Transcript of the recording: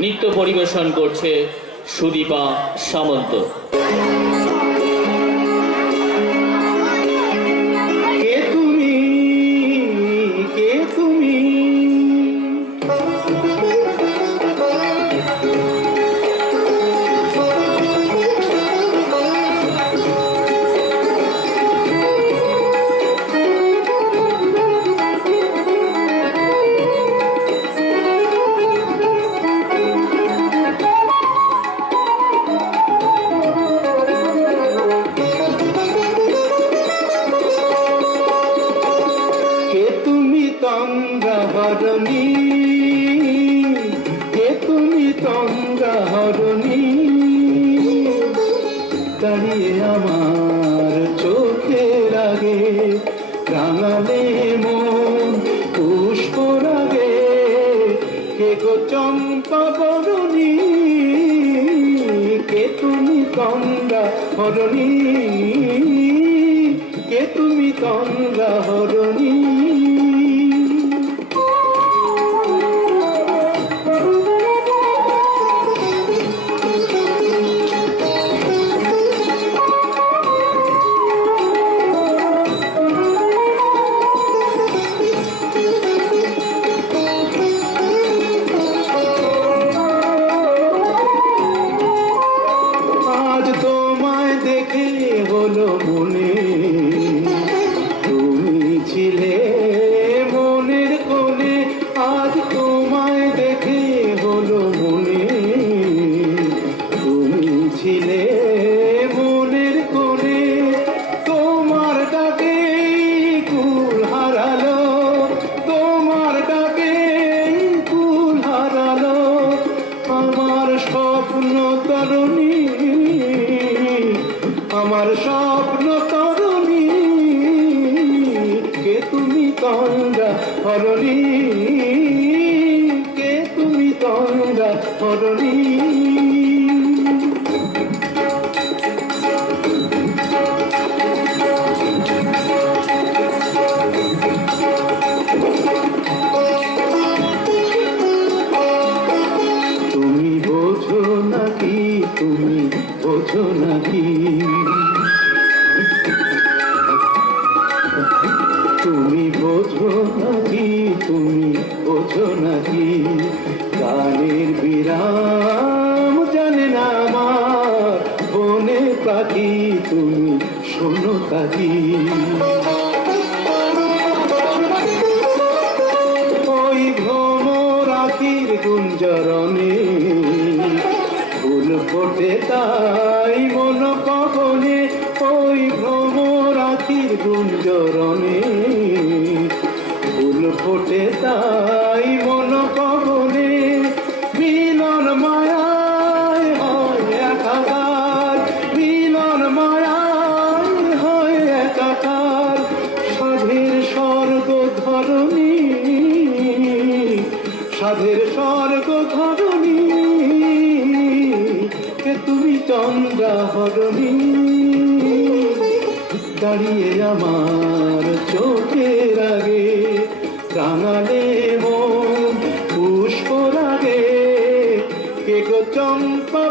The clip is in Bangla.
নৃত্য পরিবেশন করছে সুদীপা সামন্ত। কে তুমি, কে তুমি, তন্দ্রাহরণী, কে তুমি তন্দ্রাহরণী, দাঁড়িয়ে আমার চোখের আগে রাঙালে মন পুষ্পর আগে, কে গো চম্পা বরণী, কে তুমি তন্দ্রাহরণী, কে তুমি তন্দ্রাহরণী। হলো মনে তুমি ছিলে মনের কোণে, আজ তোমায় দেখে হলো মনে তুমি ছিলে মনের কোণে, তোমার ডাকে কুল হারালো, তোমার ডাকে কুল হারালো আমার স্বপ্ন তরুণী, আমার স্বপ্ন তরুণী, কে তুমি তন্দ্রাহরণী, কে তুমি তন্দ্রাহরণী। তুমি বোঝো নাকি, তুমি বোঝো নাকি, তুমি বোঝো নাকি, তুমি বোঝো নাকি, গানের বিরাম জানে না আমার বনে পাখি, তুমি শোনো তাকি, ওই ভ্রমর আখির গুঞ্জরণে ফুল ফোটে তাই মন পবনে, ওই ভ্রমর আখির গুঞ্জরণে ফুল ফোটে তাই মন পবনে, মিলন মায়ায় হয় একাকার, মিলন মায়ায় হয় একাকার, সাধের স্বর্গ ধরণী, সাধের স্বর্গ ধরণী, কে তুমি তন্দ্রাহরণী, দাঁড়িয়ে আমার চোখের আগে রাঙালে মন পুষ্পর আগে, কে গো চম্পা